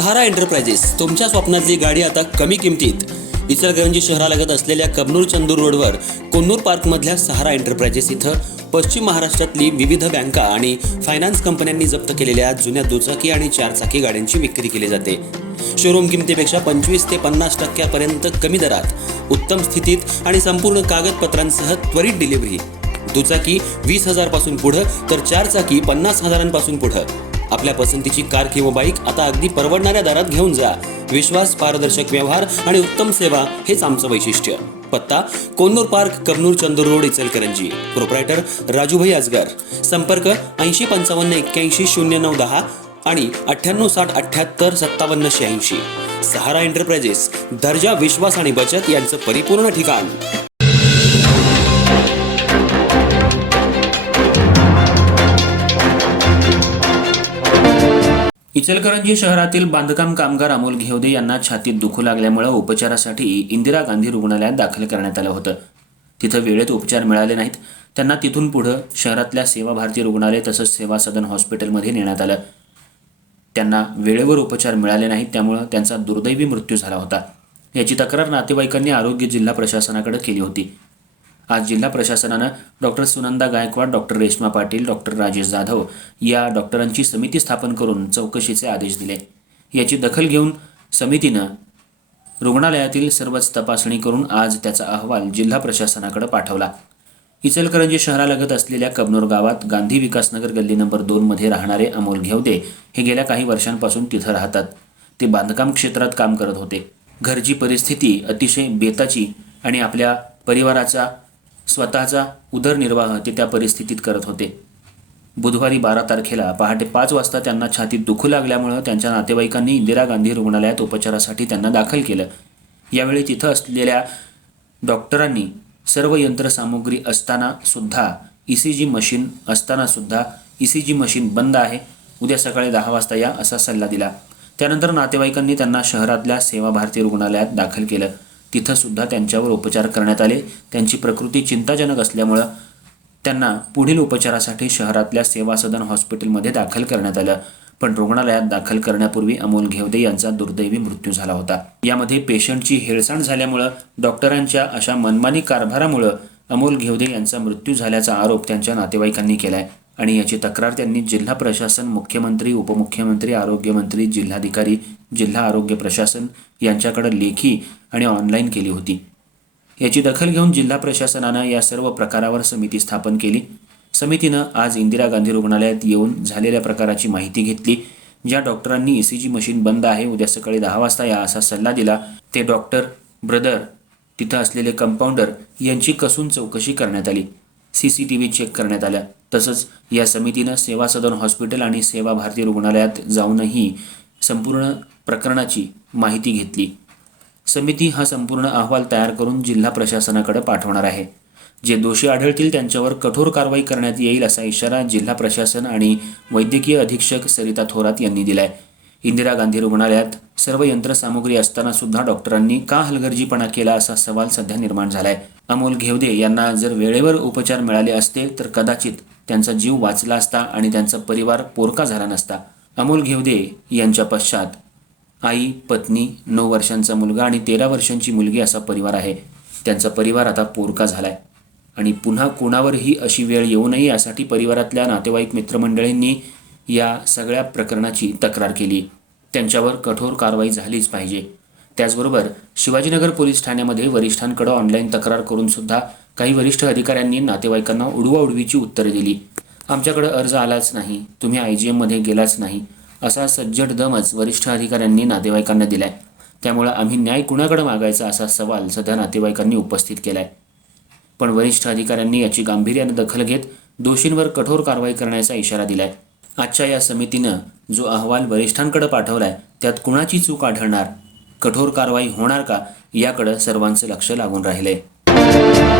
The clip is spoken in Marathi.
सहारा एंटरप्राइजेस तुमच्या स्वप्नातली गाडी आता कमी किमतीत. इचलकरंजी शहरालगत असलेल्या कबनूर चंदूर रोडवर कोन्नूर पार्कमधल्या सहारा एंटरप्राइजेस इथं पश्चिम महाराष्ट्रातली विविध बँका आणि फायनान्स कंपन्यांनी जप्त केलेल्या जुन्या दुचाकी आणि चारचाकी गाड्यांची विक्री केली जाते. शोरूम किमतीपेक्षा 25 ते 50% कमी दरात, उत्तम स्थितीत आणि संपूर्ण कागदपत्रांसह त्वरित डिलिव्हरी. दुचाकी 20,000 पासून पुढे तर चारचाकी 50,000 पासून पुढे. आपल्या पसंतीची कार किंवा बाईक आता अगदी परवडणाऱ्या दरात घेऊन जा. विश्वास, पारदर्शक व्यवहार आणि उत्तम सेवा हेच आमचं वैशिष्ट्य. पत्ता Konnur park, Kabnur Chandur road, Ichalkaranji. Proprietor Rajubhai Ajgar. संपर्क 8055810910 आणि 9860785786. सहारा एंटरप्राइजेस, दर्जा, विश्वास आणि बचत यांचं परिपूर्ण ठिकाण. इचलकरंजी शहरातील बांधकाम कामगार अमोल घेवदे यांना छातीत दुखू लागल्यामुळे उपचारासाठी इंदिरा गांधी रुग्णालयात दाखल करण्यात आलं होतं. तिथं वेळेत उपचार मिळाले नाहीत. त्यांना तिथून पुढे शहरातल्या सेवा भारती रुग्णालय तसंच सेवा सदन हॉस्पिटलमध्ये नेण्यात आलं. त्यांना वेळेवर उपचार मिळाले नाहीत, त्यामुळे त्यांचा दुर्दैवी मृत्यू झाला होता. याची तक्रार नातेवाईकांनी आरोग्य जिल्हा प्रशासनाकडे केली होती. आज जिल्हा प्रशासनानं doctor Sunanda Gaikwad, doctor Reshma Patil, doctor Rajesh Jadhav या डॉक्टरांची समिती स्थापन करून चौकशीचे आदेश दिले. याची दखल घेऊन समितीनं रुग्णालयातील सर्वच तपासणी करून आज त्याचा अहवाल जिल्हा प्रशासनाकडे पाठवला. इचलकरंजी शहरालगत असलेल्या कबनूर गावात गांधी विकासनगर गल्ली नंबर 2 मध्ये राहणारे अमोल घेवदे हे गेल्या काही वर्षांपासून तिथं राहतात. ते बांधकाम क्षेत्रात काम करत होते. घरची परिस्थिती अतिशय बेताची आणि आपल्या परिवाराचा स्वतःचा उदरनिर्वाह ते त्या परिस्थितीत करत होते. बुधवारी 12 तारखेला पहाटे 5 वाजता त्यांना छातीत दुखू लागल्यामुळे त्यांच्या नातेवाईकांनी इंदिरा गांधी रुग्णालयात उपचारासाठी त्यांना दाखल केलं. यावेळी तिथं असलेल्या डॉक्टरांनी सर्व यंत्रसामुग्री असताना सुद्धा ECG मशीन असताना सुद्धा ECG मशीन बंद आहे, उद्या सकाळी 10 वाजता या असा सल्ला दिला. त्यानंतर नातेवाईकांनी त्यांना शहरातल्या सेवा भारती रुग्णालयात दाखल केलं. तिथं सुद्धा त्यांच्यावर उपचार करण्यात आले. त्यांची प्रकृती चिंताजनक असल्यामुळं त्यांना पुढील उपचारासाठी शहरातल्या सेवा सदन हॉस्पिटलमध्ये दाखल करण्यात आलं. पण रुग्णालयात दाखल करण्यापूर्वी अमोल घेवदे यांचा दुर्दैवी मृत्यू झाला होता. यामध्ये पेशंटची हेळसांड झाल्यामुळं, डॉक्टरांच्या अशा मनमानी कारभारामुळं अमोल घेवदे यांचा मृत्यू झाल्याचा आरोप त्यांच्या नातेवाईकांनी केलाय आणि याची तक्रार त्यांनी जिल्हा प्रशासन, मुख्यमंत्री, उपमुख्यमंत्री, आरोग्यमंत्री, जिल्हाधिकारी, जिल्हा आरोग्य प्रशासन यांच्याकडे लेखी आणि ऑनलाईन केली होती. याची दखल घेऊन जिल्हा प्रशासनानं या सर्व प्रकारावर समिती स्थापन केली. समितीनं आज इंदिरा गांधी रुग्णालयात येऊन झालेल्या प्रकाराची माहिती घेतली. ज्या डॉक्टरांनी ECG मशीन बंद आहे, उद्या सकाळी 10 वाजता या असा सल्ला दिला, ते डॉक्टर, ब्रदर, तिथं असलेले कंपाऊंडर यांची कसून चौकशी करण्यात आली. CCTV चेक करण्यात आल्या. तसंच या समितीनं सेवा सदन हॉस्पिटल आणि सेवा भारती रुग्णालयात जाऊनही संपूर्ण प्रकरणाची माहिती घेतली. समिती हा संपूर्ण अहवाल तयार करून जिल्हा प्रशासनाकडे पाठवणार आहे. जे दोषी आढळतील त्यांच्यावर कठोर कारवाई करण्यात येईल असा इशारा जिल्हा प्रशासन आणि वैद्यकीय अधीक्षक सरिता थोरात यांनी दिलाय. इंदिरा गांधी रुग्णालयात सर्व यंत्रसामुग्री असताना सुद्धा डॉक्टरांनी का हलगर्जीपणा केला असा सवाल सध्या निर्माण झालाय. अमोल घेवदे यांना जर वेळेवर उपचार मिळाले असते तर कदाचित त्यांचा जीव वाचला असता आणि त्यांचा परिवार पोरका झाला नसता. अमोल घेवदे यांच्या पश्चात आई, पत्नी, 9 वर्षांचा मुलगा आणि 13 वर्षांची मुलगी असा परिवार आहे. त्यांचा परिवार आता पोरका झालाय आणि पुन्हा कोणावरही अशी वेळ येऊ नये यासाठी परिवारातल्या नातेवाईक, मित्रमंडळींनी या सगळ्या प्रकरणाची तक्रार केली. त्यांच्यावर कठोर कारवाई झालीच पाहिजे. त्याचबरोबर शिवाजीनगर पोलीस ठाण्यामध्ये वरिष्ठांकडे ऑनलाईन तक्रार करून सुद्धा काही वरिष्ठ अधिकाऱ्यांनी नातेवाईकांना उडवाउडवीची उत्तरे दिली. आमच्याकडे अर्ज आलाच नाही, तुम्ही IGM मध्ये गेलाच नाही असा सज्जड दमच वरिष्ठ अधिकाऱ्यांनी नातेवाईकांना दिलाय. त्यामुळे आम्ही न्याय कुणाकडे मागायचा असा सवाल सध्या नातेवाईकांनी उपस्थित केलाय. पण वरिष्ठ अधिकाऱ्यांनी याची गांभीर्याने दखल घेत दोषींवर कठोर कारवाई करण्याचा इशारा दिलाय. आजच्या या समितीनं जो अहवाल वरिष्ठांकडे पाठवलाय त्यात कुणाची चूक आढळणार, कठोर कारवाई होणार का, याकडे सर्वांचं लक्ष लागून राहिलंय.